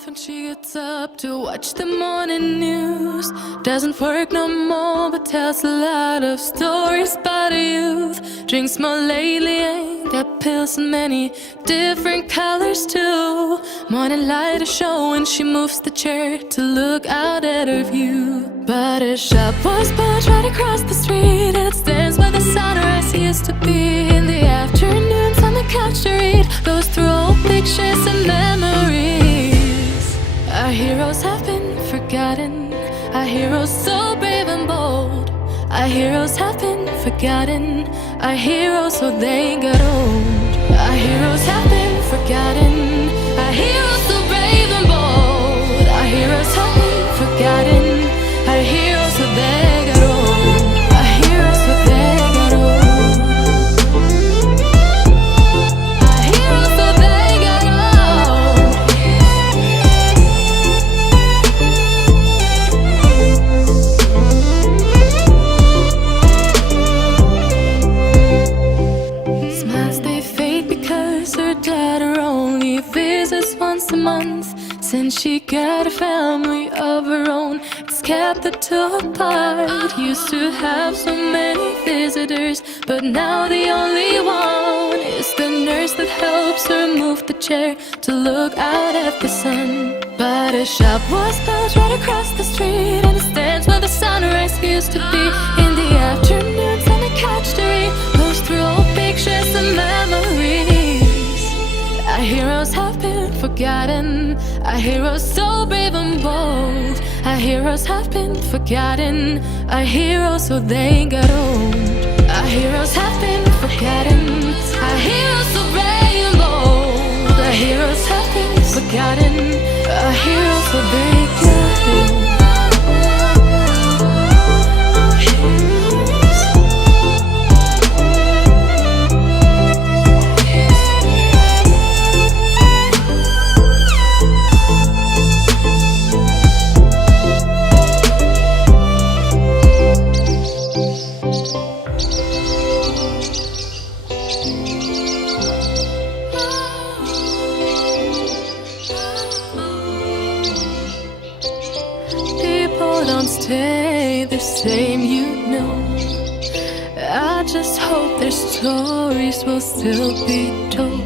Often she gets up to watch the morning news. Doesn't work no more, but tells a lot of stories about her youth. Drinks more lately, ain't got pills in many different colors too. Morning light is showing, she moves the chair to look out at her view. But her shop was built right across the street, and it stands where the sunrise used to be. In the afternoons on the couch to read, goes through old pictures and memories. Our heroes have been forgotten, our heroes so brave and bold. Our heroes have been forgotten, our heroes so they got old. Our heroes have been forgotten, our heroes so brave and bold. Our heroes have been forgotten, our heroes so they got old. Our heroes so they got old. Our heroes so they got old. Smiles they fade because her daughter only visits once a month. Since she got a family of her own, it's kept the two apart. Used to have so many visitors, but now the only one is the nurse that helps her move the chair to look out at the sun. But her shop was built right across the street, and it stands where the sunrise used to be. In the afternoons on the couch to read, goes through old pictures and memories. Our heroes have been forgotten, our heroes so brave and bold. Our heroes have been forgotten, our heroes so they got old. Our heroes have been forgotten, our heroes so brave and bold. Our heroes have been forgotten, our heroes so they got old. Stay the same, you know. I just hope their stories will still be told.